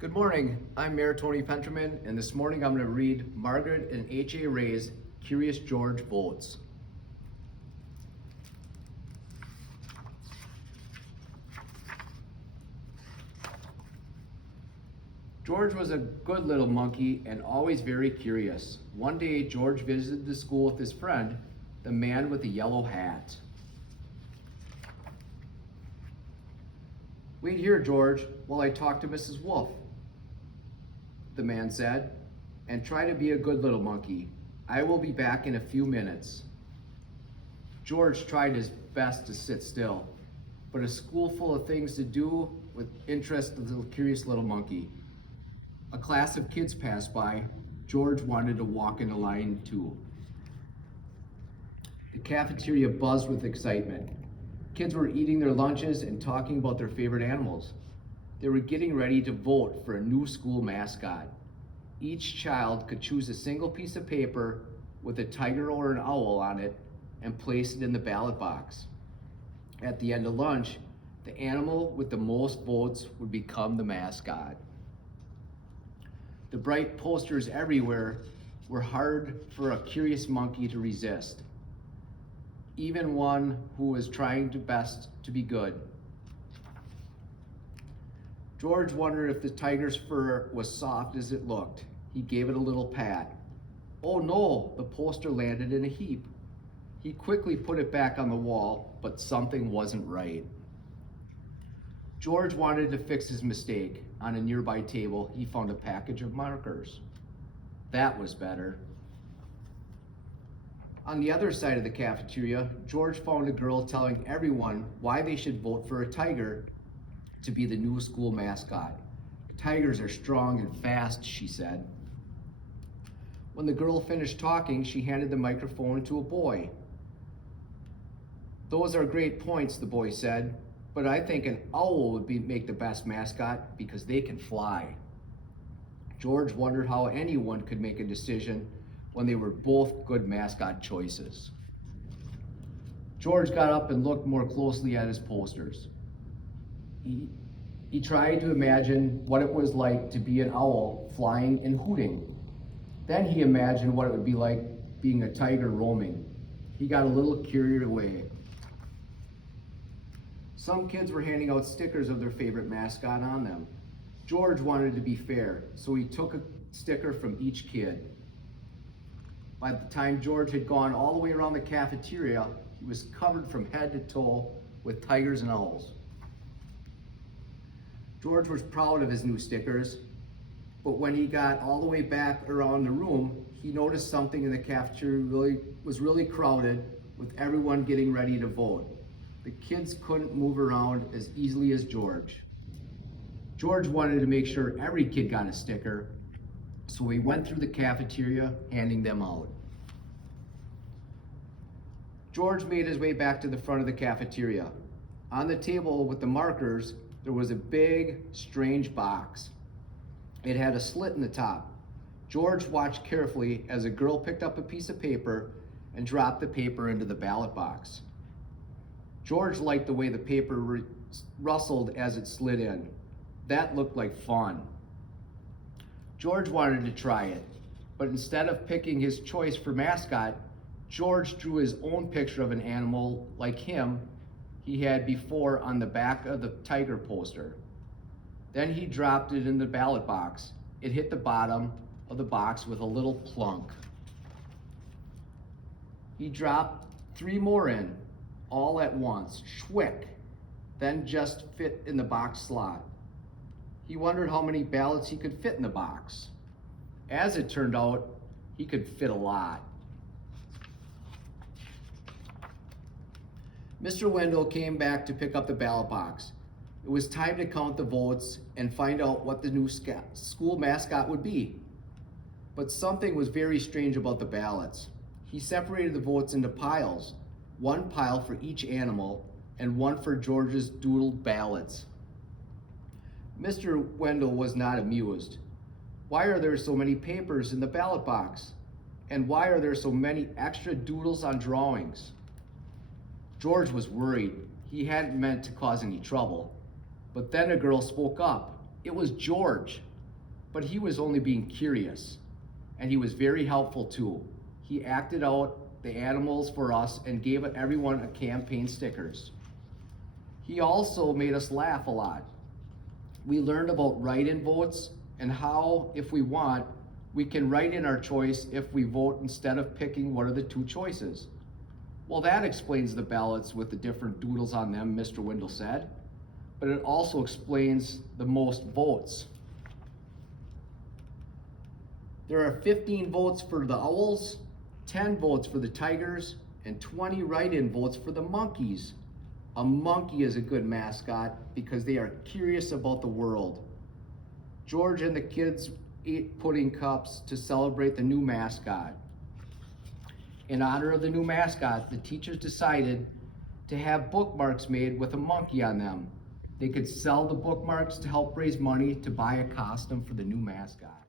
Good morning, I'm Mayor Tony Penterman, and this morning I'm going to read Margaret and H.A. Ray's Curious George Votes. George was a good little monkey and always very curious. One day, George visited the school with his friend, the man with the yellow hat. "Wait here, George, while I talk to Mrs. Wolf," the man said, "and try to be a good little monkey. I will be back in a few minutes." George tried his best to sit still, but a school full of things to do would interest the curious little monkey. A class of kids passed by. George wanted to walk in the line too. The cafeteria buzzed with excitement. Kids were eating their lunches and talking about their favorite animals. They were getting ready to vote for a new school mascot. Each child could choose a single piece of paper with a tiger or an owl on it and place it in the ballot box. At the end of lunch, the animal with the most votes would become the mascot. The bright posters everywhere were hard for a curious monkey to resist, even one who was trying to best to be good. George wondered if the tiger's fur was soft as it looked. He gave it a little pat. Oh no, the poster landed in a heap. He quickly put it back on the wall, but something wasn't right. George wanted to fix his mistake. On a nearby table, he found a package of markers. That was better. On the other side of the cafeteria, George found a girl telling everyone why they should vote for a tiger to be the new school mascot. "Tigers are strong and fast," she said. When the girl finished talking, she handed the microphone to a boy. "Those are great points," the boy said, "but I think an owl would make the best mascot because they can fly." George wondered how anyone could make a decision when they were both good mascot choices. George got up and looked more closely at his posters. He tried to imagine what it was like to be an owl flying and hooting. Then he imagined what it would be like being a tiger roaming. He got a little carried away. Some kids were handing out stickers of their favorite mascot on them. George wanted to be fair, so he took a sticker from each kid. By the time George had gone all the way around the cafeteria, he was covered from head to toe with tigers and owls. George was proud of his new stickers, but when he got all the way back around the room, he noticed something in the cafeteria was really crowded with everyone getting ready to vote. The kids couldn't move around as easily as George. George wanted to make sure every kid got a sticker, so he went through the cafeteria handing them out. George made his way back to the front of the cafeteria. On the table with the markers, there was a big, strange box. It had a slit in the top. George watched carefully as a girl picked up a piece of paper and dropped the paper into the ballot box. George liked the way the paper rustled as it slid in. That looked like fun. George wanted to try it, but instead of picking his choice for mascot, George drew his own picture of an animal like him he had before on the back of the tiger poster. Then he dropped it in the ballot box. It hit the bottom of the box with a little plunk. He dropped 3 more in, all at once, schwick, then just fit in the box slot. He wondered how many ballots he could fit in the box. As it turned out, he could fit a lot. Mr. Wendell came back to pick up the ballot box. It was time to count the votes and find out what the new school mascot would be. But something was very strange about the ballots. He separated the votes into piles, one pile for each animal and one for George's doodled ballots. Mr. Wendell was not amused. Why are there so many papers in the ballot box? And why are there so many extra doodles on drawings? George was worried. He hadn't meant to cause any trouble. But then a girl spoke up. It was George. but he was only being curious, and he was very helpful too. He acted out the animals for us and gave everyone a campaign stickers. He also made us laugh a lot. We learned about write-in votes and how, if we want, we can write in our choice if we vote instead of picking one of the two choices. Well, that explains the ballots with the different doodles on them, Mr. Wendell said, but it also explains the most votes. There are 15 votes for the owls, 10 votes for the tigers, and 20 write-in votes for the monkeys. A monkey is a good mascot because they are curious about the world. George and the kids ate pudding cups to celebrate the new mascot. In honor of the new mascot, the teachers decided to have bookmarks made with a monkey on them. They could sell the bookmarks to help raise money to buy a costume for the new mascot.